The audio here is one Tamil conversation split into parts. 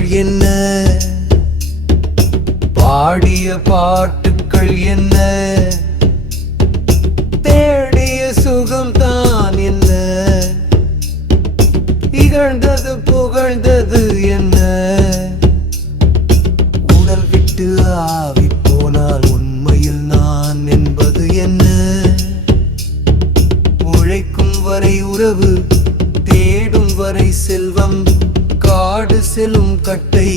கருத்துக்கள் என்ன, பாடிய பாட்டுக்கள் என்ன, தேடிய சுகம்தான் என்ன, இகழ்ந்தது புகழ்ந்தது என்ன, உடல் விட்டு ஆவி போனால் உண்மையில் நான் என்பது என்ன, உழைக்கும் வரை உறவு, தேடும் வரை செல்வம், காடு செல்லும் கட்டை,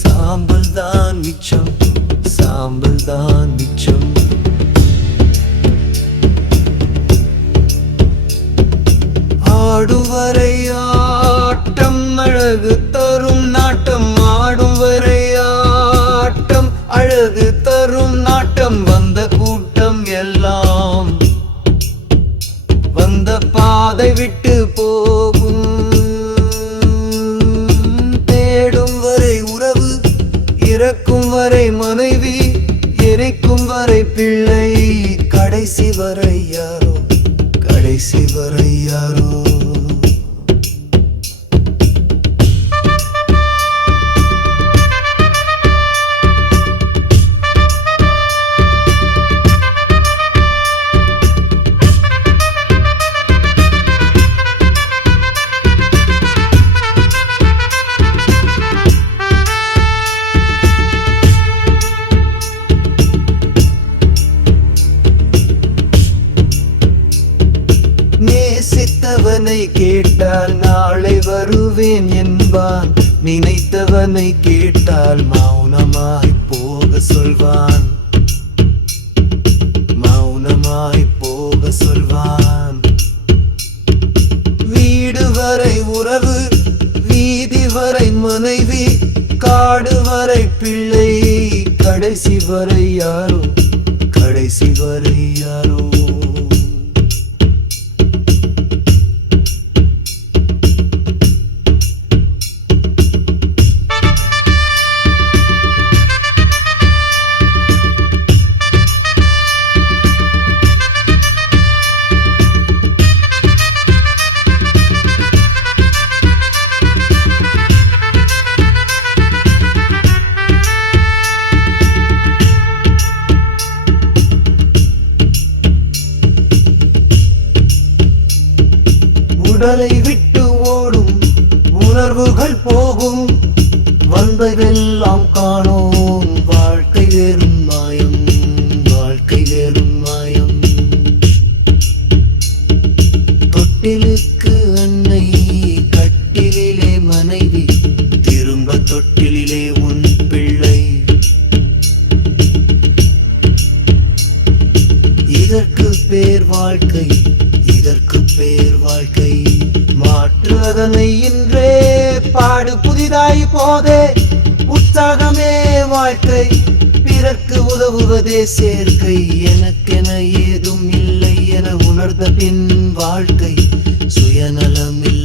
சாம்பல் தான் மிச்சம், சாம்பல் தான் மிச்சம். ஆடும் வரை ஆட்டம் அழகு தரும் நாட்டம், ஆடும் வரை ஆட்டம் அழகு தரும் நாட்டம், வந்த கூட்டம் எல்லாம் வந்த பாதை விட்டு போகும். தேடும் வரை உறவு, இறக்கும் வரை மனைவி, எரிக்கும் வரை பிள்ளை, கடைசி வரை யாரோ, கடைசி வரை யாரோ. நேசித்தவனை கேட்டால் நாளை வருவேன் என்பான், நினைத்தவனை கேட்டால் மௌனமாய் போக சொல்வான், மௌனமாய் போக சொல்வான். வீடு வரை உறவு, வீதி வரை மனைவி, காடு வரை பிள்ளை, கடைசி வரை யாரோ, கடைசி வரை யாரோ. உடலை விட்டு ஓடும் உணர்வுகள் போகும், வந்ததெல்லாம் காணோம், வாழ்க்கை வெறும் மாயம், வாழ்க்கை வெறும் மாயம். தொட்டிலுக்கு அன்னை, கட்டிலே மனைவி, திரும்ப தொட்டிலே உன் பிள்ளை, இதற்கு பேர் வாழ்க்கை, இதற்கு பேர் வாழ்க்கை. மாற்று அதனை இன்றே பாடு புதிதாய் போதே, உற்சாகமே வாழ்க்கை, பிறர்க்கு உதவுவதே சேர்க்கை, எனக்கென ஏதும் இல்லை என உணர்ந்த பின் வாழ்க்கை, சுயநலம் இல்லை.